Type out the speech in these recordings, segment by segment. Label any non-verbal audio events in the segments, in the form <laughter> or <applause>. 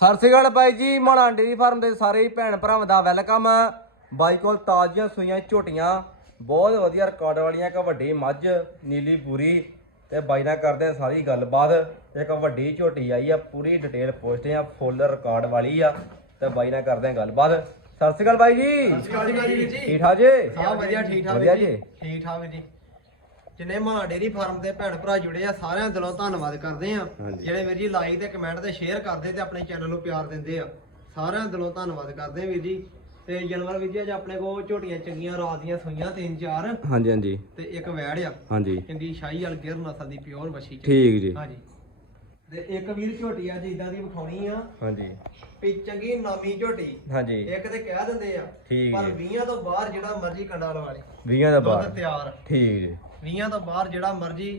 ਸਤਿ ਸ਼੍ਰੀ ਅਕਾਲ ਬਾਈ ਜੀ ਮੋਣਾ dairy farm ਦੇ ਸਾਰੇ ਹੀ ਭੈਣ ਭਰਾਵਾਂ ਦਾ ਵੈਲਕਮ। ਬਾਈ ਕੋਲ ਤਾਜ਼ੀਆਂ ਸੂਈਆਂ ਝੋਟੀਆਂ ਬਹੁਤ ਵਧੀਆ ਰਿਕਾਰਡ ਵਾਲੀਆਂ ਇੱਕ ਵੱਡੀ ਮੱਝ ਨੀਲੀ ਪੂਰੀ। ਤੇ ਬਾਈ ਨਾਲ ਕਰਦੇ ਆ ਸਾਰੀ ਗੱਲਬਾਤ। ਇੱਕ ਵੱਡੀ ਝੋਟੀ ਆਈ ਆ ਪੂਰੀ ਡਿਟੇਲ ਪੁੱਛਦੇ ਆ ਫੁੱਲ ਰਿਕਾਰਡ ਵਾਲੀ ਆ। ਤੇ ਬਾਈ ਨਾਲ ਕਰਦੇ ਆ ਗੱਲਬਾਤ। ਸਤਿ ਸ਼੍ਰੀ ਅਕਾਲ ਬਾਈ ਜੀ। ਸਤਿ ਸ਼੍ਰੀ ਅਕਾਲ ਜੀ ਠੀਕ ਠਾਕ ਜੀ? ਹਾਂ ਵਧੀਆ ਠੀਕ ਠਾਕ ਵਧੀਆ ਜੀ। ਠੀਕ ਠਾਕ ਜੀ। ਜਿੰਨੇ ਮਾਂ ਡੇਰੀ ਫਾਰਮ ਤੇ ਭੈਣ ਭਰਾ ਜੁੜੇ ਆ ਸਾਰਿਆਂ ਦਿਲੋਂ ਧੰਨਵਾਦ ਕਰਦੇ ਆ। ਹਾਂਜੀ। ਜਿਹੜੇ ਵੀਰ ਜੀ ਲਾਈਕ ਤੇ ਕਮੈਂਟ ਤੇ ਸ਼ੇਅਰ ਕਰਦੇ ਤੇ ਆਪਣੇ ਚੈਨਲ ਨੂੰ ਪਿਆਰ ਦਿੰਦੇ ਆ। ਸਾਰਿਆਂ ਦਿਲੋਂ ਧੰਨਵਾਦ ਕਰਦੇ ਆ ਵੀਰ ਜੀ। ਤੇ ਜਾਨਵਰ ਵੀਰ ਜੀ ਅੱਜ ਆਪਣੇ ਕੋਲ ਝੋਟੀਆਂ ਚੰਗੀਆਂ ਰਾਤ ਦੀਆਂ ਸੂਈਆਂ ਤਿੰਨ ਚਾਰ। ਹਾਂਜੀ ਹਾਂਜੀ। ਤੇ ਇੱਕ ਵੈੜ ਆ। ਹਾਂਜੀ। ਚੰਗੀ ਸ਼ਾਹੀ ਵਾਲ ਗਿਰ ਨਸਲ ਦੀ ਪਿਓਰ ਚ ਠੀਕ ਜੀ। ਹਾਂਜੀ। ਤੇ ਇੱਕ ਵੀਰ ਝੋਟੀ ਅੱਜ ਇਦਾਂ ਦੀ ਵਿਖਾਉਣੀ ਆ ਹਾਂਜੀ। ਵੀ ਚੰਗੀ ਨਾਮੀ ਝੋਟੀ। ਹਾਂਜੀ। ਇੱਕ ਤੇ ਕਹਿ ਦਿੰਦੇ ਆ ਠੀਕ ਪਰ ਜੀ। 20 ਤੋਂ ਬਾਹਰ ਜਿਹੜਾ ਮਰਜ਼ੀ ਕੰਡਾ ਲਵਾ ਲੇ। 20 ਦਾ ਦੁੱਧ ਬਾਅਦ ਤਿਆਰ। ਠੀਕ ਜੀ। 20 ਤੋਂ ਬਾਹਰ ਜਿਹੜਾ ਮਰਜ਼ੀ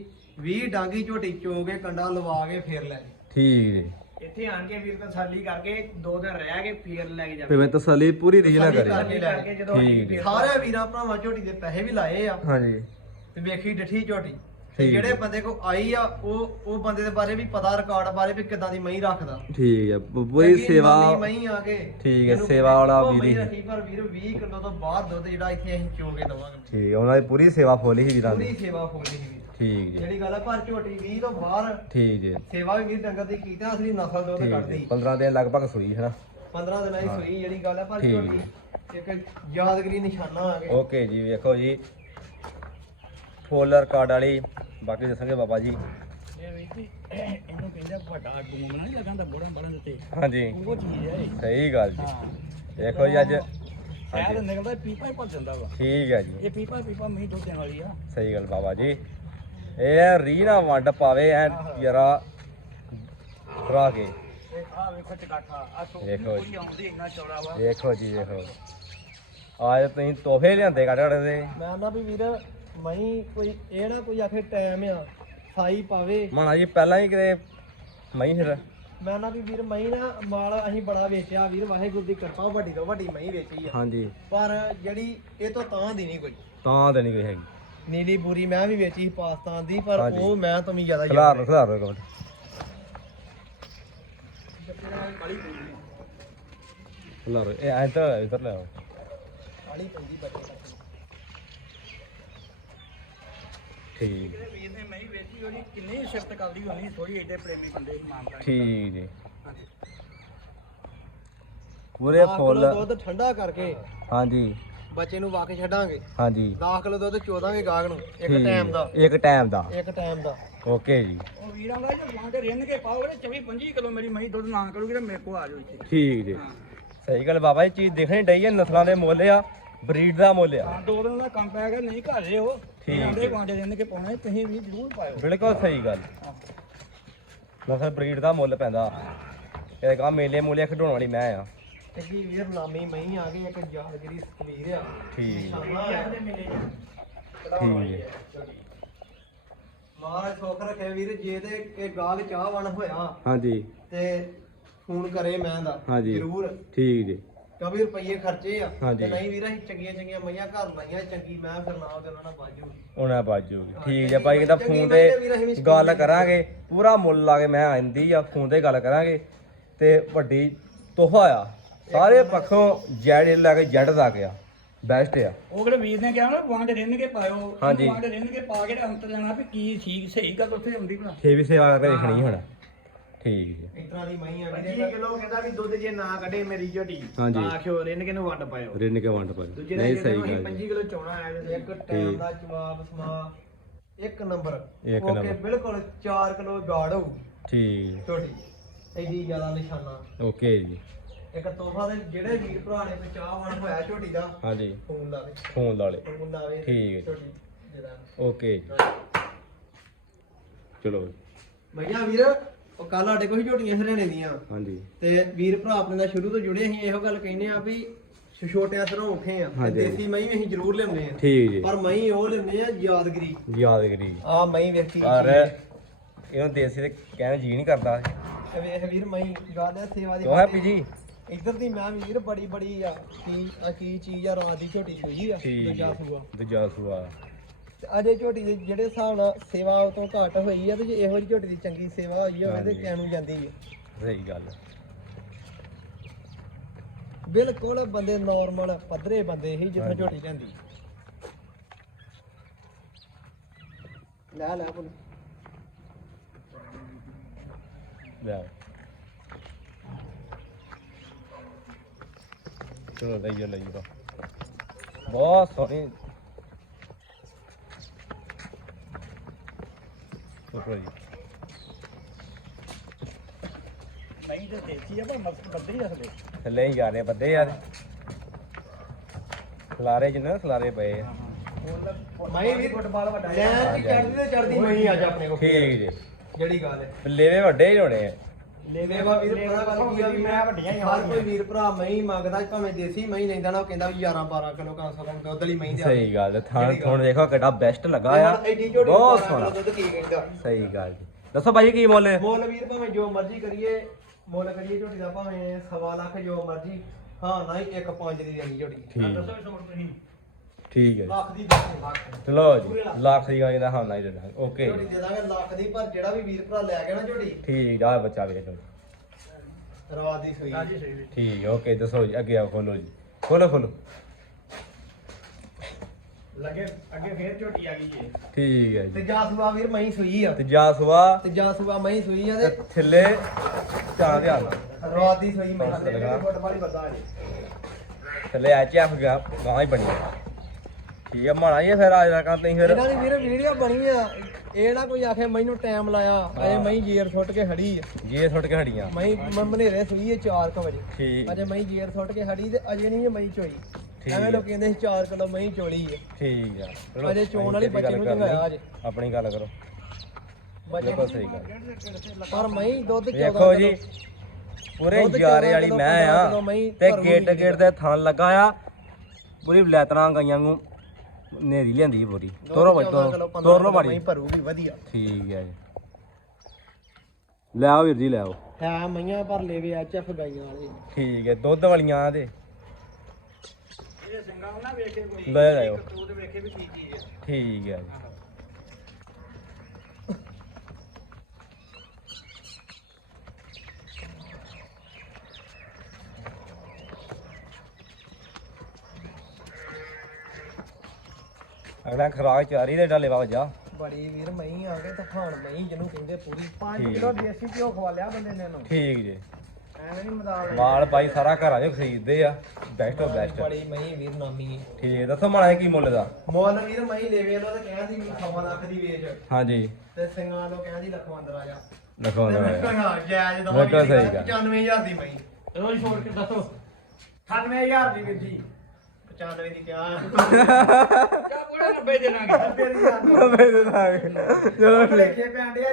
20 ਡਾਂਗੀ ਝੋਟੀ ਚੋ ਕੇ ਕੰਡਾ ਲਵਾ ਕੇ ਫੇਰ ਲੈ ਜੀ। ਠੀਕ ਜੀ। ਇੱਥੇ ਆਣ ਕੇ ਵੀਰ ਤਸੱਲੀ ਕਰਕੇ ਦੋ ਦਿਨ ਰਹਿ ਕੇ ਫੇਰ ਲੈ ਕੇ ਜਾਵੇ ਮੈਂ ਤਸੱਲੀ ਪੂਰੀ ਰੀਝ ਨਾਲ ਕਰੀ। ਕਰਕੇ ਲੈ ਕਰਕੇ ਜਦੋਂ ਠੀਕ ਅਸੀਂ ਜੀ। ਫੇਰ ਸਾਰੇ ਵੀਰਾਂ ਭਰਾਵਾਂ ਝੋਟੀ ਦੇ ਪੈਸੇ ਵੀ ਲਾਏ ਆ। ਹਾਂਜੀ। ਤੇ ਵੇਖੀ ਡਿੱਠੀ ਝੋਟੀ। ਠੀਕ ਜਿਹੜੇ। ਬੰਦੇ ਕੋ ਆਈ ਆ ਉਹ ਉਹ ਬੰਦੇ ਦੇ ਬਾਰੇ ਵੀ ਪਤਾ ਰਿਕਾਰਡ ਬਾਰੇ ਵੀ ਕਿਦਾਂ ਦੀ ਮਹੀਂ ਰੱਖਦਾ। ਠੀਕ ਹੈ। ਪੂਰੀ ਚੰਗੀ ਸੇਵਾ ਨਾਮੀ ਮਹੀਂ ਆ ਕੇ ਠੀਕ ਹੈ, ਇਹਨੂੰ ਸੇਵਾ ਵਾਲਾ ਵੀਰ ਮਹੀਂ। ਰੱਖੀ ਪਰ ਵੀਰ 20 ਕਿਲੋ ਤੋਂ ਬਾਹਰ ਦੁੱਧ ਜਿਹੜਾ ਇੱਥੇ ਅਸੀਂ ਚੋ ਕੇ ਦਵਾਂਗੇ। ਠੀਕ ਹੈ, ਉਹਨਾਂ ਦੀ ਪੂਰੀ ਸੇਵਾ ਫੋਲੀ ਸੀ ਵੀਰਾਂ ਪੂਰੀ ਦੀ ਸੇਵਾ ਫੋਲੀ ਸੀ ਠੀਕ ਜੀ ਜਿਹੜੀ ਗੱਲ ਆ ਪਰ ਝੋਟੀ 20 ਤੋਂ ਬਾਹਰ ਠੀਕ ਜੀ ਸੇਵਾ ਵੀ ਵੀਰ ਡੰਗਰ ਦੀ ਕੀਤਾ ਅਸਲੀ ਨਸਲ ਦੁੱਧ ਠੀਕ ਜੀ ਕੱਢਦੀ। 15 ਦਿਨ ਲਗਭਗ ਸੂਈ ਹੈ ਨਾ। 15 ਦਿਨਾਂ ਦੀ। ਸੂਈ ਜਿਹੜੀ ਗੱਲ ਹੈ ਪਰ ਠੀਕ ਝੋਟੀ ਇੱਕ ਯਾਦਗਰੀ ਨਿਸ਼ਾਨਾ ਆ ਗਿਆ। ਓਕੇ ਜੀ ਵੇਖੋ ਜੀ। ਫੋਲਰ ਕਾਰਡ ਵਾਲੀ। ਬਾਕੀ ਦੱਸਾਂਗੇ ਬਾਬਾ ਜੀ। ਇਹ ਵੀਰ ਜੀ, ਇਹਨੂੰ ਕਹਿੰਦੇ ਆ ਵੱਡਾ ਡੂਮ ਨਾ ਲਗਾਂਦਾ ਬੋੜਾਂ ਬੜਾਂ ਦੇ ਉੱਤੇ। ਹਾਂਜੀ। ਉਹ ਚੀਜ਼ ਹੈ ਇਹ। ਸਹੀ ਗੱਲ ਜੀ। ਹਾਂ। ਵੇਖੋ ਜੀ ਅੱਜ ਸ਼ਾਇਦ ਹਾਂਜੀ। ਨਿਕਲਦਾ ਪੀਪਾ ਹੀ ਭਰ ਜਾਂਦਾ ਵਾ। ਠੀਕ ਹੈ ਜੀ। ਇਹ ਪੀਪਾ ਪੀਪਾ ਮਹੀਂ ਦੁੱਧ ਦੇਣ ਵਾਲੀ ਆ। ਸਹੀ ਗੱਲ ਬਾਬਾ ਜੀ। ਇਹ ਰੀਨਾ ਵੰਡ ਪਾਵੇ ਐ ਜਰਾ ਡਰਾ ਕੇ। ਆ ਵੇਖੋ ਚਕਾਠਾ ਆ ਸੋ ਵੇਖੋ ਜੀ। ਪੂਰੀ ਆਉਂਦੀ ਇੰਨਾ ਚੌੜਾ ਵਾ। ਵੇਖੋ ਜੀ ਵੇਖੋ ਆਜ ਤੁਸੀਂ ਤੋਹਫੇ ਲਿਆਂਦੇ ਕੱਢ ਕੱਢ ਦੇ। ਮੈਂ ਨਾ ਵੀ ਵੀਰ ਮਈ ਕੋਈ ਇਹ ਨਾ ਕੋਈ ਆਖੇ ਟਾਈਮ ਆ ਸਾਈ ਪਾਵੇ। ਮਣਾ ਜੀ ਪਹਿਲਾਂ ਹੀ ਕਿਤੇ ਮਈ ਫਿਰ। ਮੈਂ ਨਾ ਵੀ ਵੀਰ ਮਈ ਨਾ ਮਾਲ ਅਸੀਂ ਬੜਾ ਵੇਚਿਆ ਵੀਰ ਵਾਹਿਗੁਰੂ ਦੀ ਕਿਰਪਾ ਵੱਡੀ ਤੋਂ ਵੱਡੀ ਮਈ ਵੇਚੀ ਆ। ਹਾਂਜੀ। ਪਰ ਜਿਹੜੀ ਇਹ ਤੋਂ ਤਾਂ ਦੀ ਨਹੀਂ ਕੋਈ। ਤਾਂ ਤੇ ਨਹੀਂ ਕੋਈ ਹੈਗੀ। ਨੀਲੀ ਬੂਰੀ ਮੈਂ ਵੀ ਵੇਚੀ ਸੀ ਪਾਕਿਸਤਾਨ ਦੀ ਪਰ ਹਾਂਜੀ। ਉਹ ਮੈਂ ਤੋਂ ਵੀ ਜ਼ਿਆਦਾ ਖਿਲਾਰ ਲਓ ਖਿਲਾਰ ਲਓ ਇੱਕ ਮਿੰਟ ਖਿਲਾਰ ਇਹ ਐਂ ਤਾਂ ਇੱਧਰ ਲੈ ਆਓ। ਕਾਲੀ ਪੈਂਦੀ ਬੱਚੇ ਤੱਕ ਠੀਕ। ਵੀਰ ਨੇ ਮਹੀਂ ਵੇਚੀ ਉਹਦੀ ਕਿੰਨੀ ਸ਼ਿਫਟ ਕਰਦੀ ਹੋਣੀ ਥੋੜੀ ਏਡੇ ਪ੍ਰੇਮੀ ਬੰਦੇ ਸੀ ਮਾਨਤਾ ਠੀਕ ਜੀ। ਹਾਂਜੀ। ਪੂਰੇ ਦਸ ਫੁੱਲ। ਕਿਲੋ ਦੁੱਧ ਠੰਡਾ ਕਰਕੇ ਹਾਂਜੀ। ਬੱਚੇ ਨੂੰ ਵਾਕੇ ਛੱਡਾਂਗੇ। ਹਾਂਜੀ। 10 ਕਿਲੋ ਦੁੱਧ ਚੋਦਾਂਗੇ ਗਾਗ ਨੂੰ ਇੱਕ ਠੀਕ। ਟਾਈਮ ਦਾ। ਇੱਕ ਟਾਈਮ ਦਾ। ਇੱਕ ਟਾਈਮ ਦਾ। ਓਕੇ ਜੀ। ਉਹ ਵੀਰਾਂ ਦਾ ਜੇ ਵਾਂਡੇ ਰਿੰਨ ਕੇ ਪਾਓਗੇ 24 25 ਕਿਲੋ ਮੇਰੀ ਮਹੀਂ ਦੁੱਧ ਨਾ ਕਰੂਗੀ ਤੇ ਮੇਰੇ ਕੋਲ ਆ ਜਾਓ ਇੱਥੇ। ਠੀਕ ਜੀ। ਹਾਂ। ਸਹੀ ਗੱਲ ਬਾਬਾ ਜੀ ਚੀਜ਼ ਦੇਖਣੀ ਡਈ ਹੈ ਨਸਲਾਂ ਦੇ ਮੁੱਲ ਆ। ਬਰੀਡ ਦਾ ਮੁੱਲ ਆ। ਹਾਂ ਦੋ ਦਿਨ ਦਾ ਕੰਮ ਪੈ ਗਿਆ ਨਹੀਂ ਘਰ ਰਿਓ ਠੀਕ ਆਂਦੇ ਵਾਂਡੇ ਰਿੰਨ ਕੇ ਪਾਉਣੇ ਤੁਸੀਂ ਵੀ ਜ਼ਰੂਰ ਪਾਇਓ। ਬਿਲਕੁਲ ਸਹੀ ਗੱਲ। ਨਸਲ ਬਰੀਡ ਦਾ ਮੁੱਲ ਪੈਂਦਾ। ਇਹ ਕਾ ਮੇਲੇ ਮੂਲੇ ਖਡਾਉਣ ਵਾਲੀ ਮੈਂ ਆ। ਚੰਗੀ ਵੀਰ ਨਾਮੀ ਮਹੀਂ ਆ ਗਈ ਇੱਕ ਯਾਦਗਰੀ ਤਸਵੀਰ ਆ। ਠੀਕ। ਠੀਕ ਜੀ ਮਹਾਰਾਜ ਸੁੱਖ ਰੱਖੇ ਵੀਰ ਜੇ ਤੇ ਕਿ ਗਾਗ ਚਾਹਵਾਨ ਹੋਇਆ ਹਾਂਜੀ। ਤੇ ਫੋਨ ਕਰੇ ਮੈਂ ਦਾ। ਹਾਂਜੀ। ਜ਼ਰੂਰ। ਠੀਕ ਜੀ। ਕਿਉਂਕਿ ਰੁਪਈਏ ਖਰਚੇ ਆ। ਹਾਂਜੀ। ਤੇ ਨਹੀਂ ਵੀਰ ਅਸੀਂ ਚੰਗੀਆਂ ਚੰਗੀਆਂ ਮਈਆਂ ਘਰ ਲਾਈਆਂ ਚੰਗੀ ਮੈਂ ਫਿਰ ਨਾਲ ਤੇ ਉਹਨਾਂ ਨਾਲ ਬਾਜੂ ਉਹਨਾਂ ਬਾਜੂਗੀ ਠੀਕ ਜੀ ਭਾਈ ਕਹਿੰਦਾ ਫੋਨ ਤੇ ਗੱਲ ਕਰਾਂਗੇ। ਪੂਰਾ ਮੁੱਲ ਲਾ ਕੇ ਮੈਂ ਆਂਦੀ ਆ ਫੋਨ ਤੇ ਗੱਲ ਕਰਾਂਗੇ। ਤੇ ਵੱਡੀ ਤੋਹਫਾ ਆ। ਸਾਰੇ ਪੱਖੋਂ ਜੈਡ ਲੈ ਕੇ ਜੈਡ ਤੱਕ ਆ ਬੈਸਟ ਆ। ਉਹ ਕਿਹੜੇ ਵੀਰ ਨੇ ਕਿਹਾ ਨਾ ਵਾਂਡੇ ਰਿੰਨ ਕੇ ਪਾਇਓ। ਹਾਂਜੀ। ਵਾਂਡੇ ਰਿੰਨ ਕੇ ਪਾ ਕੇ ਤੇ ਅੰਤ ਲੈਣਾ ਵੀ ਕੀ ਠੀਕ ਸਹੀ ਗੱਲ ਉੱਥੇ ਆਉਂਦੀ ਭਲਾ। ਇਹ ਵੀ ਸੇਵਾ ਕਰਕੇ ਦੇਖਣੀ ਹੁਣ। ਠੀਕ ਜੀ ਇਸ ਤਰ੍ਹਾਂ ਦੀ ਮਈ ਆ। 25 ਵੀਰੇ ਕਿਲੋ ਕਹਿੰਦਾ ਵੀ ਦੁੱਧ ਜੇ ਨਾ ਕੱਢੇ ਮੇਰੀ ਝੋਟੀ ਹਾਂਜੀ। ਤਾਂ ਆਖਿਓ ਰਿੰਨ ਕੇ ਨੂੰ ਵੰਡ ਪਾਇਓ। ਰਿੰਨ ਕੇ ਵੰਡ ਪਾ ਦੂਜੇ ਨਹੀਂ ਦਿਨ ਸਹੀ ਜਦੋਂ ਅਸੀਂ ਗੱਲ 25 ਕਿਲੋ ਚੋਣਾ ਆਇਆ ਤੇ ਇੱਕ ਟਾਈਮ ਦਾ ਜਵਾਬ ਸਮਾ ਇੱਕ ਨੰਬਰ। ਇੱਕ ਓਕੇ ਨੰਬਰ। ਬਿਲਕੁਲ 4 ਕਿਲੋ ਗਾੜ। ਹੋਊ ਠੀਕ। ਛੋਟੀ ਐਡੀ ਜ਼ਿਆਦਾ ਨਿਸ਼ਾਨਾ। ਓਕੇ ਜੀ। ਇੱਕ ਤੋਹਫਾ ਦੇ ਜਿਹੜੇ ਵੀਰ ਭਰਾ ਨੇ ਕੋਈ ਚਾਹਵਾਨ ਹੋਇਆ ਝੋਟੀ ਦਾ ਹਾਂਜੀ। ਫੋਨ ਲਾ ਦੇ। ਫੋਨ ਲਾ ਲੇ। ਫੋਨ ਲਾਵੇ ਤੇ ਠੀਕ ਹੈ। ਝੋਟੀ ਜਿਹੜਾ ਓਕੇ ਜੀ। ਚਲੋ ਭਈਆ ਵੀਰ ਉਹ ਕੱਲ ਸਾਡੇ ਸੀ ਝੋਟੀਆਂ ਹਰਿਆਣੇ ਦੀਆਂ। ਹਾਂਜੀ। ਤੇ ਵੀਰ ਭਰਾ ਆਪਣੇ ਨਾਲ ਸ਼ੁਰੂ ਤੋਂ ਜੁੜੇ ਅਸੀਂ ਇਹੋ ਗੱਲ ਕਹਿੰਦੇ ਆ ਵੀ ਛੋਟਿਆਂ ਸਰੋਂ ਉੱਠੇ ਆ। ਤੇ ਹਾਂਜੀ। ਦੇਸੀ ਮਹੀਂ ਵੀ ਅਸੀਂ ਜ਼ਰੂਰ ਲਿਆਉਂਦੇ ਆ ਠੀਕ ਜੀ। ਪਰ ਮਹੀਂ ਉਹ ਲਿਆਉਂਦੇ ਆ ਯਾਦਗਰੀ। ਯਾਦਗਰੀ ਆ ਮਹੀਂ ਵੇਖੀ। ਪਰ ਇਹਨੂੰ ਦੇਸੀ ਤੇ ਕਹਿਣ ਜੀ ਨਹੀਂ ਕਰਦਾ। ਇਹ ਵੇਖ ਵੀਰ ਮਹੀਂ ਗੱਲ ਆ ਸੇਵਾ ਦੀ ਕਿਉਂ ਹੈਪੀ ਜੀ? ਇੱਧਰ ਦੀ ਮੈਂ ਵੀਰ ਬੜੀ ਬੜੀ ਆ ਕੀ ਆ ਕੀ ਚੀਜ਼ ਆ ਰਾਤ ਦੀ ਝੋਟੀ ਹੋਈ ਆ ਠੀਕ ਦੂਜਾ। ਸੂਆ। ਦੂਜਾ ਸੂਆ। ਤੇ ਅਜੇ ਝੋਟੀ ਦੇ ਜਿਹੜੇ ਹਿਸਾਬ ਨਾਲ ਸੇਵਾ ਉਹ ਤੋਂ ਘੱਟ ਹੋਈ ਆ ਤੇ ਜੇ ਇਹੋ ਜਿਹੀ ਝੋਟੀ ਦੀ ਚੰਗੀ ਸੇਵਾ ਹੋਈ ਆ ਤੇ ਹਾਂਜੀ। ਕਹਿਣ ਨੂੰ ਜਾਂਦੀ ਆ। ਸਹੀ ਗੱਲ ਬਿਲਕੁਲ ਬੰਦੇ ਨਾਰਮਲ ਪੱਧਰੇ ਬੰਦੇ ਹੀ ਜਿੱਥੋਂ ਝੋਟੀ ਜਾਂਦੀ। ਲੈ ਲੈ ਬੋਲ ਲੈ। ਚਲੋ ਲਈਓ ਲਈਓ। ਬਹੁਤ ਸੋਹਣੀ ਸੁਪਰ ਜੀ ਨਹੀਂ ਤੇ ਦੇਖੀ ਆ ਪਰ ਥੱਲੇ ਹੀ ਜਾ ਰਹੇ ਬੱਦੇ ਯਾਰ ਖਲਾਰੇ ਜਿੰਨੇ ਨਾ ਖਲਾਰੇ ਪਏ ਆ। ਵੀ ਫੁੱਟਬਾਲ ਵੱਡਾ ਲੈਣ ਦੀ ਚੜਦੀ ਤੇ ਚੜਦੀ ਮਈ ਅੱਜ ਆਪਣੇ ਕੋਲ। ਠੀਕ ਜੀ। ਜਿਹੜੀ ਗੱਲ ਹੈ। ਲੇਵੇ ਵੱਡੇ ਹੀ ਹੋਣੇ ਆ। ਲੇਵਾ ਵੀਰ ਪਤਾ ਗੱਲ ਕੀ ਆ ਵੀ ਮੈਂ ਵੱਡੀਆਂ ਹੀ ਹਰ ਕੋਈ ਵੀਰ ਭਰਾ ਮਈ ਮੰਗਦਾ ਭਾਵੇਂ ਦੇਸੀ ਮਈ ਲੈਂਦਾ ਨਾ ਉਹ ਕਹਿੰਦਾ ਵੀ 11 12 ਕਿਲੋ ਕਮ ਸੇ ਕਮ ਦੁੱਧ ਵਾਲੀ ਮਈ ਦੇ ਸਹੀ ਗੱਲ। ਥਾਣ ਥੋਣ ਦੇਖੋ ਕਿੱਡਾ ਬੈਸਟ ਲੱਗਾ ਆ। ਬਹੁਤ 12 ਸੋਹਣਾ। ਦੁੱਧ ਕੀ ਕਹਿੰਦਾ? ਸਹੀ ਗੱਲ ਜੀ। ਦੱਸੋ ਭਾਜੀ ਕੀ ਮੁੱਲ ਹੈ? ਮੁੱਲ ਵੀਰ ਭਾਵੇਂ ਜੋ ਮਰਜ਼ੀ ਕਰੀਏ ਮੁੱਲ ਕਰੀਏ ਝੋਟੀ ਦਾ ਭਾਵੇਂ ਸਵਾ ਲੱਖ ਜੋ ਮਰਜ਼ੀ। ਹਾਂ ਨਾ ਹੀ ਇੱਕ ਪੰਜ ਦੀ ਦੇਣੀ ਝੋਟੀ। ਦੱਸੋ ਸੋਚ ਤੁਸੀਂ। ਠੀਕ ਹੈ ਲੱਖ ਦੀ ਦੇਣੀ ਲੱਖ ਜੀ ਚਲੋ ਜੀ ਲੱਖ ਦੀ। ਗੱਲ ਦਾ ਹਾਂ ਹੀ ਦੇਣਾ ਓਕੇ ਝੋਟੀ ਦੇ ਦਾਂਗੇ ਲੱਖ ਦੀ ਪਰ ਜਿਹੜਾ ਵੀ ਵੀਰ ਭਰਾ ਲੈ ਗਿਆ ਨਾ ਝੋਟੀ। ਠੀਕ ਆ ਬੱਚਾ ਵੇਖ ਲਓ। ਰਵਾਦ ਦੀ ਸੋਈ ਸਹੀ ਠੀਕ ਓਕੇ ਦੱਸੋ ਜੀ ਅੱਗੇ ਆ ਖੋਲੋ ਜੀ। ਖੋਲੋ ਖੋਲੋ। ਲੱਗੇ ਅੱਗੇ ਫੇਰ ਝੋਟੀ ਆ ਗਈ ਏ ਠੀਕ ਹੈ ਤੇ ਜੀ ਜਾਸੂਆ ਵੀਰ ਮਈ ਸੋਈ ਆ। ਤੇ ਜਾ ਸੁਆ ਤੇ ਜਾਸੂਆ ਮਈ ਸੋਈ ਆ ਤੇ ਥੱਲੇ ਚਾਰ ਧਿਆਨ ਨਾਲ ਰਵਾਦ ਦੀ ਸੋਈ ਮਈ ਬਸ ਥੱਲੇ ਹੀ ਜੇ। ਆ ਚੈਫ ਗਿਆ ਗਾਂ ਹੀ ਬਣੀ ਆ। ਠੀਕ ਹੈ ਮਾਣਾ ਫਿਰ ਆ ਜਾਣਾ ਕੰਮ ਤੇ ਫਿਰ। ਇਹਨਾਂ ਦੀ ਵੀਰ ਵੀਡੀਓ ਬਣੀ ਆ। ਇਹ ਨਾ ਕੋਈ ਆਖੇ ਮੈਨੂੰ ਟਾਈਮ ਲਾਇਆ। ਅਜੇ ਮਈ ਜੇਰ ਸੁੱਟ ਕੇ ਖੜੀ ਆ। ਜੇ ਸੁੱਟ ਕੇ ਹਟੀਆਂ ਮਈ ਮਨੇਰੇ ਸੋਈ 4 ਵਜੇ। ਠੀਕ। ਅਜੇ ਮਈ ਜੇਰ ਸੁੱਟ ਕੇ ਖੜੀ ਤੇ ਅਜੇ ਨਹੀਂ ਮਈ ਚੋਈ। ਐਵੇਂ ਹੈ। ਲੋਕ ਕਹਿੰਦੇ ਸੀ 4 ਕਿਲੋ ਮਈ ਚੋਲੀ ਆ। ਠੀਕ ਆ। ਚਲੋ ਅਜੇ ਚੋਣ ਵਾਲੀ ਬੱਚੇ ਨੂੰ। ਚੰਗਾਇਆ ਅਜੇ। ਆਪਣੀ ਗੱਲ ਕਰੋ। ਬੱਚੇ ਬਿਲਕੁਲ ਸਹੀ ਗੱਲ। ਪਰ ਮਈ ਦੁੱਧ 14 ਵੇਖੋ ਜੀ। ਪੂਰੇ ਚੌਦਾਂ ਵਾਲੀ ਮੈਂ ਆ ਤੇ ਗੇਟ ਗੇਟ ਦੇ। ਥਣ ਲੱਗਾ ਆ। ਪੂਰੀ ਬਲੈਤਰਾਂ ਗਾਈਆਂ ਨੂੰ ਨੇਰੀ ਲਿਆਂਦੀ ਪੂਰੀ ਤੋਰੋ ਬਾਈ 14 ਕਿਲੋ, ਤੋਰੋ 15 ਤੋਰ ਲੋ ਮਹੀਂ ਭਰੂਗੀ ਵਧੀਆ। ਠੀਕ ਹੈ ਜੀ। ਲੈ ਆਓ ਵੀਰ ਜੀ ਲੈ ਆਓ। ਹੈ ਮਈਆਂ ਪਰ ਲੇਵੇ ਐਚ ਐਫ ਗਾਈਆਂ ਵਾਲੇ। ਠੀਕ ਹੈ ਦੁੱਧ ਵਾਲੀਆਂ ਤੇ ਇਹਦੇ ਸਿੰਘਾਂ ਨੂੰ ਨਾ ਵੇਖੇ ਕੋਈ। ਲੈ ਜਾਇਓ ਤੂੰ ਤੇ ਵੇਖੇ ਵੀ ਕੀ ਚੀਜ਼ ਹੈ ਠੀਕ ਹੈ ਜੀ। ਅਗਲਾ ਖਰਾਕ ਚਾਰੀ ਦੇ ਡਾਲੇ ਵਾ ਜਾ। ਬੜੀ ਵੀਰ ਮਈ ਆ ਕੇ ਤਖਾਨ ਮਈ ਜਿਹਨੂੰ ਕਹਿੰਦੇ ਪੂਰੀ। 5 ਠੀਕ। ਕਿਲੋ ਦੇਸੀ ਘਿਓ ਖਵਾ ਲਿਆ ਬੰਦੇ ਨੇ ਇਹਨੂੰ। ਠੀਕ ਜੀ। ਐਵੇਂ ਨਹੀਂ ਮਦਾਲ ਮਾਲ ਬਾਈ ਸਾਰਾ ਘਰਾਂ 'ਚੋਂ ਖਰੀਦਦੇ ਆ। ਬੈਸਟ ਆਫ ਬੈਸਟ ਬੜੀ ਮਈ ਵੀਰ ਨਾਮੀ। ਹੈ। ਠੀਕ ਹੈ ਦੱਸੋ ਮਾਣਾ ਕੀ ਮੁੱਲ ਦਾ ਮੁੱਲ ਵੀਰ ਮਈ ਲੈਵੇ ਲੋ ਤੇ ਕਹਿੰਦੀ ਵੀ ਸਵਾ ਲੱਖ ਦੀ ਵੇਚ। ਹਾਂਜੀ। ਤੇ ਸਿੰਘਾਂ ਲੋ ਕਹਿੰਦੀ ਲੱਖੋਂ ਅੰਦਰ ਆ ਜਾ। ਲਿਖੋ ਤੇ ਮੈਂ ਦੋ ਕਿਹਾ ਜਾਇਜ਼ ਮੈਂ ਕਿਹਾ ਸਹੀ ਗੱਲ। 95000 ਦੀ ਮਈ ਰੋਜ਼ ਛੋੜ ਕੇ ਦੱਸੋ। 98000 ਦੀ ਵੀਰ ਜੀ। 95 ਦੀ ਕਿਹਾ ਕਿਆ ਬੋਲੇ 90 ਦੇ ਲਾਂਗੇ ਨਵੇਂ ਦੇ ਦਾਂਗੇ ਚਲੋ ਠੀਕ। ਲੇਖੇ ਪੈਂਦੇ ਆ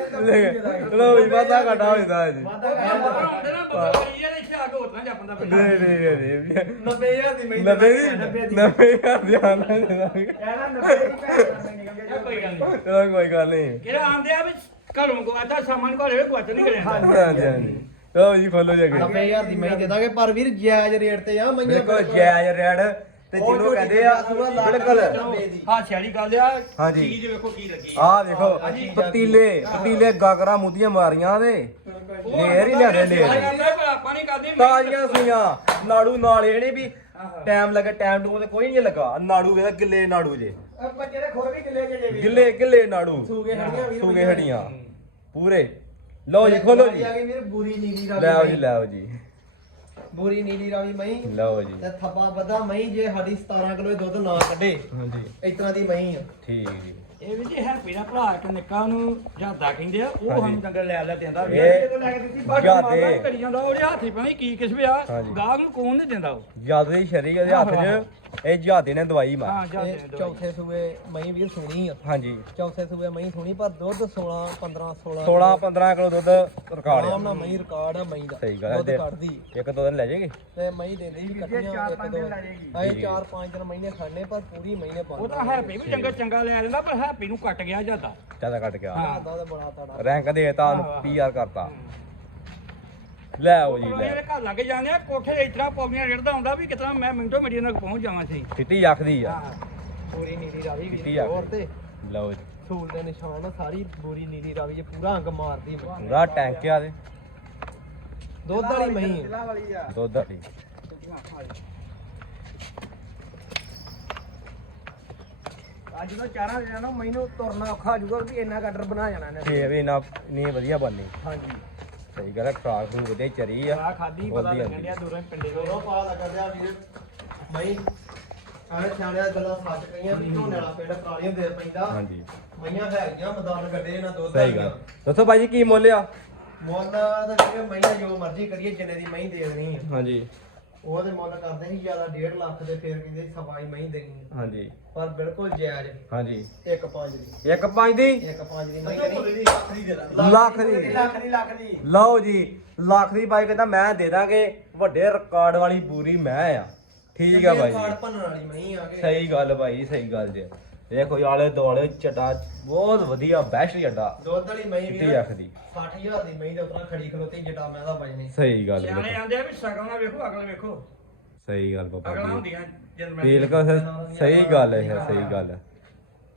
ਲੋ ਵੀ ਵਾਦਾ ਘਟਾ ਹੋਈਦਾ ਜੀ। ਵਾਦਾ ਹੁੰਦੇ ਨਾ ਬੱਬਰੀ ਇਹਦੇ ਇੱਥੇ ਆ ਕੇ ਉਤਨਾ ਜਾਪਦਾ ਨਹੀਂ ਨਹੀਂ ਨਹੀਂ 90000 ਦੀ ਮਈ ਨਵੇਂ ਦੀ ਨਵੇਂ ਦਾ। ਧਿਆਨ ਨਾਲ ਦੇ ਦਾਂਗੇ ਕਹਿਣਾ 90 ਦੀ ਭੈਣ ਨਿਕਲ ਕੇ ਕੋਈ ਗੱਲ ਨਹੀਂ। ਚਲੋ ਕੋਈ ਗੱਲ ਨਹੀਂ। ਕਿਹੜਾ ਆਂਦੇ ਆ ਵੀ ਘਰੋਂ ਗਵਾਤਾ ਸਾਮਾਨ ਘਰੇ ਗਵਾਚ ਨਹੀਂ ਕਰਿਆ ਹਾਂਜੀ ਹਾਂਜੀ ਚਲੋ ਜੀ ਖੋਲੋ ਜੀ ਅੱਗੇ 90000 ਦੀ ਮਈ ਦੇ ਦਾਂਗੇ ਪਰ ਵੀਰ ਜਾਇਜ਼ ਰੇਟ ਤੇ ਆ ਬਿਲਕੁਲ ਜਾਇਜ਼ ਰੈਡ ਤੇ ਜਿਹਨੂੰ ਕਹਿੰਦੇ ਆ ਬਿਲਕੁਲ। ਹਾਂ ਸਿਆਲੀ ਗੱਲ ਆ। ਹਾਂਜੀ। ਚੀਜ਼ ਵੇਖੋ ਕੀ ਲੱਗੀ ਆਹ ਦੇਖੋ ਪਤੀਲੇ ਪਤੀਲੇ ਗਾਗਰਾ ਮੁੱਦੀਆਂ ਮਾਰੀਆਂ ਦੇ ਨੇਰ ਹੀ ਲਿਆਦੇ ਨੇਰ। ਆਪਾਂ ਨਹੀਂ ਕਰਦੇ। ਤਾਜ਼ੀਆਂ ਸੂਈਆਂ। ਨਾੜੂ ਨਾਲ ਇਹ ਨਹੀਂ ਵੀ ਟਾਈਮ ਲੱਗਾ ਟਾਈਮ ਟੂ ਤੇ ਕੋਈ ਨਹੀਂ ਲੱਗਾ। ਨਾੜੂ ਵੇਖ ਗਿੱਲੇ ਨਾੜੂ ਜੇ। ਬੱਚੇ ਦੇ ਖੁਰ ਵੀ ਕਿੱਲੇ ਜੇ ਵੀਰ ਗਿੱਲੇ ਗਿੱਲੇ ਨਾੜੂ। ਸੂਗੇ ਹੜੀਆਂ ਸੂਗੇ ਪੂਰੇ। ਲਓ ਜੀ ਖੋਲੋ ਜੀ। ਆ ਗਈ ਵੀਰ ਬੁਰੀ ਲੈ ਆਓ ਜੀ। ਲੈ ਆਓ ਜੀ। ਬੁਰੀ ਨੀਲੀ ਰਾਵੀ ਮਈ ਲਓ ਜੀ। ਤੇ ਥੱਪਾ ਵਧਾ ਮਈ ਜੇ ਸਾਡੀ 17 ਕਿਲੋ ਦੁੱਧ ਨਾ ਕੱਢੇ। ਹਾਂਜੀ। ਇਸ ਤਰ੍ਹਾਂ ਦੀ ਮਈ ਆ। ਠੀਕ ਜੀ। ਇਹ ਵੀ ਜੀ ਹੈਪੀ ਦਾ ਭਰਾ ਇੱਕ ਨਿੱਕਾ ਨੂੰ ਜਾਦਾ ਕਹਿੰਦੇ ਆ ਉਹ। ਸਾਨੂੰ ਡੰਗਰ ਲੈ ਲੈ ਦਿੰਦਾ। ਵੀ ਇਹ ਜਦੋਂ ਲੈ ਕੇ ਦਿੱਤੀ ਬਾਅਦ। ਮਾਰਦਾ ਕਰੀ ਜਾਂਦਾ ਉਹਦੇ ਹੱਥੀ ਪਣੀ ਕੀ ਕਿਸ ਵੀ ਆ। ਗਾਹਕ ਨੂੰ ਕੌਣ ਨਹੀਂ ਦਿੰਦਾ ਉਹ। ਜਦ ਦੀ ਸ਼ਰੀਕ ਦੇ ਹੱਥ 'ਚ। ਇਹ ਜਾਦੇ ਨੇ ਦਵਾਈ ਮਾਰ। ਹਾਂ ਜਾਦੇ ਇਹ ਚੌਥੇ ਸੂਏ ਮਈ ਵੀਰ ਸੋਹਣੀ ਆ। ਹਾਂਜੀ। ਚੌਥੇ ਸੂਏ ਮਈ ਸੋਹਣੀ ਪਰ ਦੁੱਧ 16 15 16 16 15 ਕਿਲੋ ਦੁੱਧ ਰਿਕਾਰਡ ਆਰਾਮ ਆ ਨਾਲ ਮਈ ਰਿਕਾਰਡ ਆ ਮਈ ਦਾ। ਸਹੀ ਗੱਲ ਹੈ ਦੁੱਧ ਦੇ- ਕੱਢਦੀ। ਇੱਕ ਦੋ ਦਿਨ ਲੈ ਜਾਏਗੀ? ਤੇ ਮਈ ਦੇ ਦੇ ਵੀ ਕੱਟੀਆਂ ਇੱਕ ਦੋ ਆਏ 4 5 ਦਿਨ ਮਹੀਨੇ ਖੜਨੇ ਪਰ ਪੂਰੀ ਮਹੀਨੇ ਬੰਦ ਉਹ ਤਾਂ ਹੈਪੀ ਵੀ ਡੰਗਰ ਚੰਗਾ ਲੈ ਲੈਂਦਾ ਪਰ ਹੈਪੀ ਨੂੰ ਕੱਟ ਗਿਆ ਜਾਦਾ ਜ਼ਿਆਦਾ ਕੱਟ ਗਿਆ। ਦਾ ਬੜਾ ਤੜਾ। ਰੈਂਕ ਦੇਤਾ ਉਹਨੂੰ ਪੀਆਰ ਕਰਤਾ। ਲੈ ਆਓ ਜੀ ਲੈ ਮੇਰੇ ਘਰ ਲੱਗ ਜਾਂਦੇ ਆ ਕੋਠੇ ਇਸ ਤਰ੍ਹਾਂ ਪੌੜੀਆਂ ਰਿੜਦਾ ਹੁੰਦਾ ਵੀ ਕਿਤਨਾ ਮੈਂ ਮਿੰਟੋ ਮਿੰਟੀ ਨਾਲ ਪਹੁੰਚ ਜਾਵਾਂ ਸਹੀ ਚਿੱਟੀ ਅੱਖਦੀ ਆ। ਪੂਰੀ ਨੀਲੀ ਰਾਵੀ ਵੀ ਆ ਹੋਰ ਤੇ। ਲਓ ਜੀ। ਸੂਲ ਦੇ ਨਿਸ਼ਾਨ ਆ, ਸਾਰੀ ਬੂਰੀ ਨੀਲੀ ਰਾਵੀ ਜੇ ਪੂਰਾ ਅੰਗ ਮਾਰਦੀ ਮਈ ਪੂਰਾ ਟੈਂਕ ਆ ਦੇ। ਦੁੱਧ ਵਾਲੀ ਮਈ ਆ। ਦੁੱਧ ਵਾਲੀ। ਅੱਜ ਤਾਂ ਚਾਰਾਂ ਦਿਨਾਂ ਨੂੰ ਮੈਨੂੰ ਤੁਰਨਾ ਔਖਾ ਹੋ ਜਾਊਗਾ ਕਿ ਇੰਨਾ ਕਟਰ ਬਣਾ ਜਾਣਾ ਇਹਨੇ। ਫੇਰ ਵੀ ਨਾ ਨਹੀਂ ਵਧੀਆ ਬਣਨੀ। ਹਾਂਜੀ। ਸਹੀ ਗੱਲ ਹੈ ਖਰਾਕ ਨੂੰ ਵਧੀਆ ਚਰੀ ਆ। ਆ ਖਾਦੀ ਪਤਾ ਵਧੀਆ ਲੱਗਣ ਡਿਆ ਦੂਰੋਂ ਪਿੰਡੇ ਕੋਲੋਂ। ਪਾ ਲੱਗਦਾ ਵੀਰ। ਸਿਆਣਿਆ ਗੱਲਾਂ ਸੱਚ ਕਹੀਆਂ ਵੀ ਝੋਨੇ ਵਾਲਾ ਪਿੰਡ ਕਾਲੀਆਂ ਦੇ ਪੈਂਦਾ। ਹਾਂਜੀ। ਮਈਆਂ ਹੈਗੀਆਂ ਮੈਦਾਨ ਗੱਡੇ ਇਹਨਾਂ ਦੁੱਧ ਸਹੀ ਗੱਲ। ਦੱਸੋ ਭਾਈ ਜੀ ਕੀ ਮੁੱਲ ਆ? ਮੁੱਲ ਤਾਂ ਵੀਰੇ ਮਈਆਂ ਜੋ ਮਰਜ਼ੀ ਕਰੀਏ ਜਿੰਨੇ ਦੀ ਮਈ ਦੇ ਦੇਣੀ ਆ। ਹਾਂਜੀ। ਉਹ ਤੇ ਮੁੱਲ ਕਰਦੇ ਸੀ ਜ਼ਿਆਦਾ 1.5 ਲੱਖ ਦੇ ਫੇਰ ਕਹਿੰਦੇ ਸਵਾਈ ਮਈ ਦੇਣੀ ਆ। ਹਾਂਜੀ। ਪਰ ਬਿਲਕੁਲ ਜਾਇਜ਼ ਹਾਂਜੀ। ਇੱਕ ਪੰਜ ਦੀ। ਇੱਕ ਪੰਜ ਦੀ? ਇੱਕ ਪੰਜ ਦੀ। ਮਈ ਕਰੀ ਲੱਖ ਦੀ ਦੇ ਲੱਖ ਦੀ। ਲੱਖ ਦੀ ਲੱਖ ਦੀ ਲਓ ਜੀ ਲੱਖ ਦੀ ਬਾਈ ਕਹਿੰਦਾ ਮੈਂ ਦੇ ਦਾਂਗੇ। ਵੱਡੇ ਰਿਕਾਰਡ ਵਾਲੀ ਪੂਰੀ ਮੈਂ ਆ। ਠੀਕ ਆ ਬਾਈ ਕਾਰਡ ਜੀ। ਭੰਨਣ ਵਾਲੀ ਮਈ ਆ ਕੇ। ਸਹੀ ਗੱਲ ਬਾਈ ਸਹੀ ਗੱਲ ਜੇ। ਦੇਖੋ ਆਲੇ ਦੁਆਲੇ ਚੱਡਾ ਬਹੁਤ ਵਧੀਆ ਬੈਸਟ ਚੱਡਾ। ਦੁੱਧ ਵਾਲੀ ਮਈ ਕਿੱਟੀ ਵੀਰ ਆਖਦੀ। 60000 ਦੀ ਮਈ ਦੇ ਉਤਰਾ ਖੜੀ ਖਲੋਤੀ ਜਟਾ ਮੈਂ ਦਾ ਵਜਣੀ ਸਹੀ ਗੱਲ ਸਿਆਣੇ ਬਿਲਕੁਲ। ਆਂਦੇ ਆ ਵੀ ਸ਼ਕਲ ਨਾ ਵੇਖੋ ਅਗਲ ਵੇਖੋ। ਸਹੀ ਗੱਲ ਅਗਲਾਂ ਬਾਬਾ ਜੀ। ਹੁੰਦੀਆਂ ਜਨਮ ਬਿਲਕੁਲ ਸਹੀ ਗੱਲ ਹੈ ਇਹ, ਸਹੀ ਗੱਲ ਹੈ।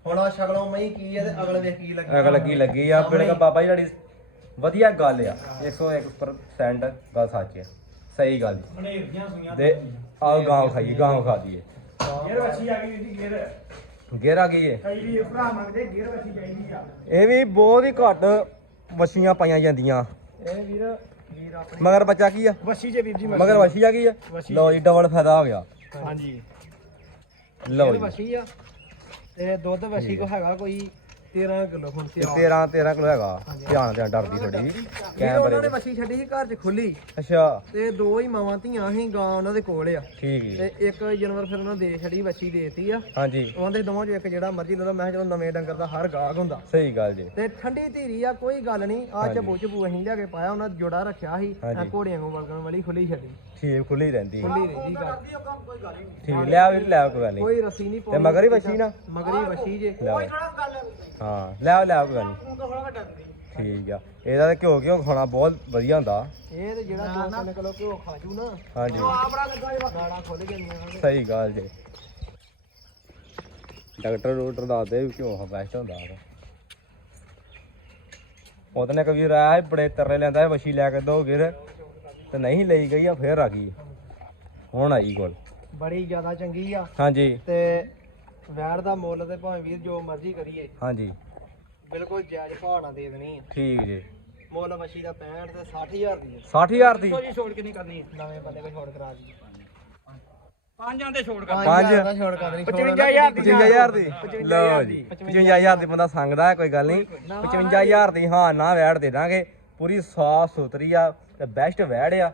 ਹੁਣ ਆ ਸ਼ਕਲੋਂ ਮਈ ਕੀ ਹੈ ਤੇ ਅਗਲੇ ਵੇਖ ਕੀ ਲੱਗੀ? ਅਗਲ ਕੀ ਲੱਗੀ ਆ? ਬਿਲਕੁਲ ਬਾਬਾ ਜੀ ਜਿਹੜੀ ਵਧੀਆ ਗੱਲ ਆ। 101% ਗੱਲ ਸੱਚ ਆ। ਸਹੀ ਗੱਲ ਜੀ ਹਨੇਰੀਆਂ ਸੁਈਆਂ ਦੇ ਆਓ ਗਾਂ ਖਾਈਏ ਗਾਂ ਖਾ ਦਈਏ ਗੇਰ ਵੱਛੀ ਆ ਗਈ ਜੀ ਗੇਰ ਗੇਰਾ ਕੀ ਏ। ਕਈ ਵੀ ਭਰਾ ਮੰਗਦੇ ਗੇਰ ਵੱਛੀ ਚਾਹੀਦੀ ਆ। ਇਹ ਵੀ ਬਹੁਤ ਹੀ ਘੱਟ ਵਛੀਆਂ ਪਾਈਆਂ ਜਾਂਦੀਆਂ। ਇਹ ਵੀਰ ਵੀਰ ਆਪਣੇ ਮਗਰ ਬੱਚਾ ਕੀ ਆ? ਵੱਛੀ ਜੇ ਵੀਰ ਜੀ ਮਗਰ। ਵਛੀ ਆ ਗਈ ਆ? ਵਛੀ। ਲਓ ਜੀ ਡਬਲ ਫਾਇਦਾ ਹੋ ਗਿਆ। ਹਾਂਜੀ। ਲਓ ਜੀ। ਵਸੀ ਆ। ਤੇ ਦੁੱਧ ਵਸੀ ਕੋ ਹੈਗਾ ਕੋਈ 13 ਕਿਲੋ ਹੁਣ ਤੇ ਤੇ 13 13 ਕਿਲੋ ਹੈਗਾ। ਧਿਆਨ ਤੇ ਡਰਦੀ ਥੋੜੀ ਉਹਨਾਂ ਕੈਮਰੇ ਨੇ ਵਸੀ ਛੱਡੀ ਸੀ ਘਰ 'ਚ ਖੁੱਲੀ ਅੱਛਾ। ਤੇ ਦੋ ਹੀ ਮਾਵਾਂ ਧੀਆਂ ਸੀ ਗਾਂ ਉਹਨਾਂ ਦੇ ਕੋਲ ਆ। ਠੀਕ ਜੀ। ਤੇ ਇੱਕ ਜਾਨਵਰ ਫਿਰ ਉਹਨਾਂ ਦੇ ਛੱਡੀ ਵਸੀ ਦੇਤੀ ਆ। ਹਾਂਜੀ। ਉਹਨਾਂ ਦੇ ਦੋਵਾਂ ਚੋਂ ਇੱਕ ਜਿਹੜਾ ਮਰਜ਼ੀ ਲੈ ਲਓ ਮੈਂ ਕਿਹਾ ਚਲੋ ਨਵੇਂ ਡੰਗਰ ਦਾ ਹਰ ਗਾਹਕ ਹੁੰਦਾ। ਸਹੀ ਗੱਲ ਜੀ। ਤੇ ਠੰਡੀ ਧੀਰੀ ਆ ਕੋਈ ਗੱਲ ਨਹੀਂ ਆ। ਚਬੂ ਚਬੂ ਅਸੀਂ ਲਿਆ ਕੇ ਪਾਇਆ ਉਹਨਾਂ ਜੋੜਾ ਰੱਖਿਆ ਸੀ ਆ। ਘੋੜੀਆਂ ਨੂੰ ਵਗਣ ਵਾਲੀ ਖੁੱਲੀ ਛੱਡੀ। ਠੀਕ ਖੁੱਲੀ ਰਹਿੰਦੀ ਖੁੱਲੀ ਰਹਿੰਦੀ ਗੱਲ ਠੀਕ ਲਿਆ ਵੀ ਲੈ ਕੋਈ ਗੱਲ ਨਹੀਂ। ਕੋਈ ਰਸੀ ਨਹੀਂ ਤੇ ਮਗਰ ਹੀ ਵਛੀ ਨਾ? ਮਗਰੀ ਵਛੀ ਜੇ। ਲੈ। ਹਾਂ ਲੈ ਲੈ ਕੋਈ ਗੱਲ ਨਹੀਂ। ਠੀਕ ਆ। ਇਹਦਾ ਤੇ ਘਿਓ ਘਿਓ ਖਾਣਾ ਬਹੁਤ ਵਧੀਆ ਹੁੰਦਾ। ਇਹ ਤੇ ਜਿਹੜਾ 2-3 ਕਿਲੋ ਘਿਓ ਖਾਜੂ ਨਾ ਹਾਂਜੀ। ਆਪੜਾ ਲੱਗਾ ਜੇ ਨਾੜਾ ਖੁੱਲ ਜਾਂਦੀਆਂ ਸਹੀ ਗੱਲ ਜੀ। ਡਾਕਟਰ ਡਾਕਟਰ ਦੱਸਦੇ ਵੀ ਕਿਉਂ ਬੈਸਟ ਹੁੰਦਾ ਉਹ ਉਹਦੇ ਨੇ ਕਵੀ ਰਾਇਆ ਸੀ, ਬੜੇ ਤਰਲੇ ਲੈਂਦਾ ਸੀ ਵਛੀ ਲੈ ਕੇ ਦੋ ਗਿਰ ਤੇ ਨਹੀਂ ਲਈ ਗਈ ਆ ਫੇਰ ਆ ਗਈ। ਹੁਣ ਆਈ ਕੋਲ ਬੜੀ ਜ਼ਿਆਦਾ ਚੰਗੀ ਆ। ਹਾਂਜੀ। ਤੇ ਵੈੜ ਦਾ ਮੁੱਲ ਤੇ ਭਾਵੇਂ ਵੀਰ ਜੋ ਮਰਜ਼ੀ ਕਰੀਏ। ਹਾਂਜੀ। ਬਿਲਕੁਲ ਜਾਇਜ਼ ਭਾਅ ਨਾਲ ਦੇ ਦੇਣੀ। ਆ ਠੀਕ ਜੀ। ਮੁੱਲ ਵਛੀ ਦਾ 65 ਤੇ 60000 ਦੀ ਆ 60000 ਦੀ। ਜੀ ਛੋੜ ਕਿੰਨੀ ਕਰਨੀ ਹੈ? ਨਵੇਂ ਬੰਦੇ ਕੋਈ ਛੋੜ ਕਰਾ ਦੀ। ਪੰਜਾਂ ਦੇ ਛੋੜ ਕਰ। ਪੰਜ। ਦਾ ਛੋੜ ਕਰ ਦੇਣੀ 55000 ਦੀ 55000 ਦੀ? ਲਓ ਜੀ 55000 ਦੀ ਬੰਦਾ ਸੰਗਦਾ ਹੈ, ਕੋਈ ਗੱਲ ਨਹੀਂ। 55000 ਦੀ ਹਾਂ ਨਾ ਵੈੜ ਦੇ ਦਾਂਗੇ। ਪੂਰੀ ਸਾਫ਼ ਸੁਥਰੀ ਆ ਤੇ ਬੈਸਟ ਵੈੜ ਆ।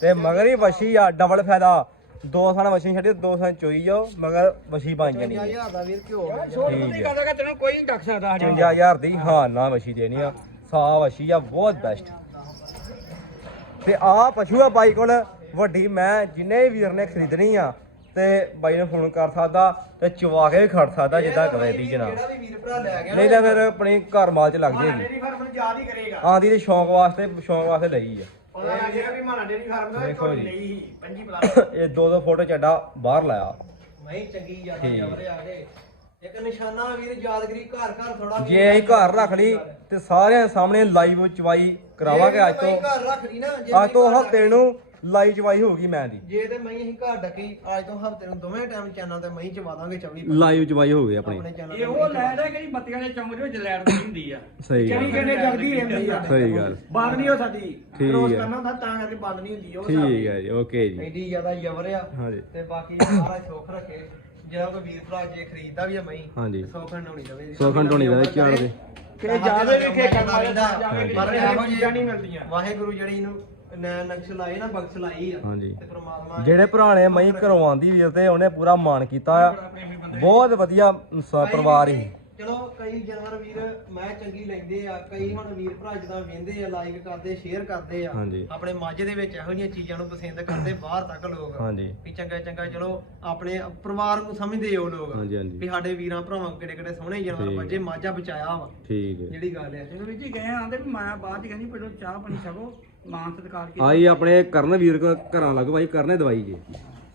ਤੇ ਮਗਰ ਹੀ ਵਛੀ ਆ ਡਬਲ ਫਾਇਦਾ। ਦੋ ਸਾਲ ਵਛੀ ਛੱਡੀ ਦੋ ਸਾਲ ਚੋਈ ਜਾਓ ਮਗਰ ਵਛੀ ਬਣ ਜਾਣੀ ਹੈ। 55000 ਦਾ ਵੀਰ ਘਿਓ ਠੀਕ ਨਹੀਂ ਹੈ। ਕਰਦਾਗਾ ਤੈਨੂੰ ਕੋਈ ਨਹੀਂ ਡੱਕ ਸਕਦਾ ਹਜੇ 55000 ਦੀ ਹਾਂ ਨਾ ਵਛੀ ਦੇਣੀ ਆ। ਸਾਫ਼ ਵਛੀ ਆ ਬਹੁਤ ਬੈਸਟ ਤੇ ਆ ਪਸ਼ੂ ਆ ਬਾਈ ਕੋਲ ਵੱਡੀ ਮੈਂ ਜਿੰਨੇ ਵੀਰ ਨੇ ਖਰੀਦਣੀ ਆ ਤੇ ਬਾਈ ਨੂੰ ਫੋਨ ਕਰ ਸਕਦਾ ਤੇ ਚਵਾ ਕੇ ਵੀ ਖੜ ਸਕਦਾ ਜਿੱਦਾਂ ਕਵੇ ਦੀ ਜਨਾਬ ਨਹੀਂ ਤਾਂ ਫਿਰ ਆਪਣੀ ਘਰ ਮਾਲ ਚ ਲੱਗ ਕਰੇਗਾ। ਆਂਦੀ ਦੇ ਸ਼ੌਂਕ ਵਾਸਤੇ ਸ਼ੌਂਕ ਵਾਸਤੇ ਲਈ ਆ। ਪਤਾ ਲੱਗ ਗਿਆ ਵੀ ਮਾਨਾ ਡੇਰੀ ਫਾਰਮ ਦਾ ਦੇਖੋ ਝੋਟੀ ਜੀ। ਲਈ ਸੀ ਪੰਜੀ ਪਲਾਸ <coughs> ਇਹ ਦੋ ਦੋ ਫੋਟੋ ਚੱਡਾ ਬਾਹਰ ਲਾਇਆ ਮੈਂ ਚੰਗੀ ਜ਼ਿਆਦਾ ਠੀਕ। ਜਵਰੇ ਆ ਗਏ ਇੱਕ ਨਿਸ਼ਾਨਾ ਵੀਰ ਯਾਦਗਰੀ ਘਰ ਘਰ ਥੋੜਾ ਜੇ ਅਸੀਂ ਘਰ ਰੱਖ ਲਈ ਤੇ ਸਾਰਿਆਂ ਸਾਹਮਣੇ ਲਾਈਵ ਚਵਾਈ ਕਰਾਵਾਂਗੇ ਅੱਜ ਤੋਂ ਘਰ ਰੱਖ ਲਈ ਨਾ ਜੇ ਅੱਜ ਤੋਂ ਹਫ਼ਤੇ ਨੂੰ ਲਾਈਵ ਚਵਾਈ ਹੋਊਗੀ ਮੈਂ ਦੀ। ਜੇ ਤੇ ਮੈਂ ਅਸੀਂ ਘਰ ਡੱਕੀ ਅੱਜ ਤੋਂ ਹਫ਼ਤੇ ਨੂੰ ਦੋਵੇਂ ਟਾਈਮ ਚੈਨਲ ਤੇ ਮੈਂ ਚਵਾ ਦਾਂਗੇ 24 ਲਾਈਵ ਚਵਾਈ ਹੋਊਗੀ ਆਪਣੀ। ਆਪਣੇ ਚੈਨਲ ਇਹ ਉਹ ਲੈਂਡ ਹੈ ਕਿ ਬੱਤੀਆਂ ਦੇ ਚਮਚ ਵਿੱਚ ਲੈਟ ਦੀ ਹੁੰਦੀ ਆ। ਸਹੀ ਚੌਵੀ ਘੰਟੇ ਜਗਦੀ ਰਹਿੰਦੀ ਆ। ਸਹੀ ਗੱਲ। ਬੰਦ ਨਹੀਂ ਹੋ ਸਕਦੀ। ਠੀਕ ਕ੍ਰੋਸ ਹੈ। ਕਰਨਾ ਹੁੰਦਾ ਤਾਂ ਕਰਕੇ ਬੰਦ ਨਹੀਂ ਹੁੰਦੀ ਉਹ ਠੀਕ ਹੈ ਜੀ ਓਕੇ ਜੀ। ਐਡੀ ਜ਼ਿਆਦਾ ਜਵਰ ਆ। ਹਾਂਜੀ। ਤੇ ਬਾਕੀ ਸਾਰਾ ਸੁੱਖ ਰੱਖੇ। ਜਿਹੜਾ ਕੋਈ ਵੀਰ ਭਰਾ ਜੇ ਖਰੀਦਦਾ ਵੀ ਆ ਮੈਂ ਹਾਂਜੀ। ਸੁੱਖ ਹੰਡੋਣੀ ਦਵੇ ਜੀ। ਸੁੱਖ ਹੰਡਾਉਣੀ ਦਵੇ, ਝਾੜ ਦੇ। ਕਿ ਜਾਵੇ ਵੀ ਖੇ ਕਰਨਾ ਹਾਂਜੀ। ਪਰ ਇਹੋ ਚੀਜ਼ਾਂ ਨਹੀਂ ਮਿਲਦੀਆਂ। ਵਾਹਿਗੁਰੂ ਜਿਹੜੀ ਇਹਨੂੰ ਨ- ਨਕਸ਼ ਲਾਏ ਨਾ ਬਖਸ਼ ਲਾਈ ਆ। ਹਾਂਜੀ। ਤੇ ਪ੍ਰਮਾਤਮਾ ਜਿਹੜੇ ਭਰਾਣੇ ਮਈ ਘਰੋਂ ਆਂਦੀ ਵੀਰ ਤੇ ਉਹਨੇ ਪੂਰਾ ਮਾਣ ਕੀਤਾ ਆ। ਬਹੁਤ ਵਧੀਆ ਪਰਿਵਾਰ ਹੀ। ਚਲੋ ਕਈ ਜਾਨਵਰ ਵੀਰ ਮੈਂ ਚੰਗੀ ਲੈਂਦੇ ਆ ਕਈ ਹੁਣ ਵੀਰ ਭਰਾ ਜਿੱਦਾਂ ਵੇਂਦੇ ਆ ਲਾਈਕ ਕਰਦੇ ਸ਼ੇਅਰ ਕਰਦੇ ਆ। ਹਾਂਜੀ। ਆਪਣੇ ਮਾਝੇ ਦੇ ਵਿੱਚ ਇਹੋ ਜਿਹੀਆਂ ਚੀਜ਼ਾਂ ਨੂੰ ਪਸੰਦ ਕਰਦੇ ਬਾਹਰ ਤੱਕ ਲੋਕ। ਹਾਂਜੀ। ਵੀ ਚੰਗਾ ਚੰਗਾ ਚਲੋ ਆਪਣੇ ਪਰਿਵਾਰ ਨੂੰ ਸਮਝਦੇ ਉਹ ਲੋਕ। ਹਾਂਜੀ ਹਾਂਜੀ। ਵੀ ਸਾਡੇ ਵੀਰਾਂ ਭਰਾਵਾਂ ਕਿਹੜੇ ਕਿਹੜੇ ਸੋਹਣੇ ਜਾਨਵਰ ਠੀਕ। ਬੱਜੇ ਮਾਝਾ ਬਚਾਇਆ ਵਾ। ਠੀਕ ਹੈ ਜਿਹੜੀ ਗੱਲ ਹੈ ਜਦੋਂ ਵੀ ਜੀ ਗਏ ਆਂਦੇ ਵੀ ਮੈਂ ਬਾਅਦ ਚ ਕਹਿੰਦੀ ਪਹਿਲਾਂ ਚਾਹ ਪਾਣੀ ਛਕੋ। ਮਾਂ ਸਤਿਕਾਰ ਕੀ ਆਈ ਆਪਣੇ ਕਰਨ ਵੀਰ ਕੋ ਘਰਾਂ ਲੱਗ ਭਾਈ ਕਰਨੇ ਦਵਾਈ ਜੀ।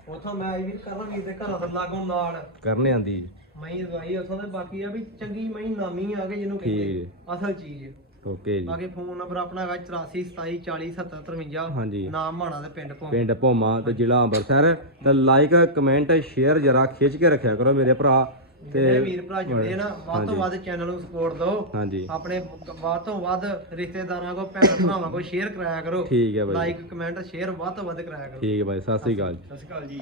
ਉਥੋਂ ਮੈਂ ਆਈ ਵੀ ਕਰਨ ਵੀਰ ਦੇ ਘਰਾਂ ਤੋਂ ਲਾਗੋਂ ਨਾਲ। ਕਰਨੇ ਆਂਦੀ ਮਈ ਦਵਾਈ ਉਥੋਂ ਦੇ ਬਾਕੀ ਆ ਵੀ ਚੰਗੀ ਮਈ ਨਾਮੀ ਆ ਕੇ ਜਿਹਨੂੰ ਕਹਿੰਦੇ। ਅਸਲ ਚੀਜ਼। ਓਕੇ ਜੀ। ਬਾਕੀ ਫੋਨ ਨੰਬਰ ਆਪਣਾ ਹੈਗਾ 84 27 40 70 53 ਹਾਂਜੀ। ਨਾਮ ਮਾਣਾ ਦੇ ਪਿੰਡ ਪਿੰਡ ਭੋਮਾ ਤੇ ਜ਼ਿਲ੍ਹਾ ਅੰਮ੍ਰਿਤਸਰ। ਤੇ ਲਾਈਕ ਕਮੈਂਟ ਸ਼ੇਅਰ ਜਰਾ ਖਿੱਚ ਕੇ ਰੱਖਿਆ ਕਰੋ ਮੇਰੇ ਭਰਾ। ਤੇ ਵੀਰ ਭਰਾ ਜੁੜੇ ਨਾ ਵੱਧ ਤੋਂ ਵੱਧ ਚੈਨਲ ਨੂੰ ਸਪੋਰਟ ਦਿਓ। ਹਾਂਜੀ। ਆਪਣੇ ਵੱਧ ਤੋਂ ਵੱਧ ਰਿਸ਼ਤੇਦਾਰਾਂ ਕੋ ਭੈਣ ਭਰਾਵਾਂ ਕੋ ਸ਼ੇਅਰ ਕਰਾਇਆ ਕਰੋ। ਠੀਕ ਹੈ ਬਾਈ ਲਾਈਕ ਕਮੈਂਟ ਸ਼ੇਅਰ ਵੱਧ ਤੋਂ ਵੱਧ ਕਰਾਇਆ ਕਰੋ। ਠੀਕ ਹੈ ਬਾਈ ਸਤਿ ਸ੍ਰੀ ਅਕਾਲ ਜੀ। ਸਤਿ ਸ਼੍ਰੀ ਅਕਾਲ ਜੀ।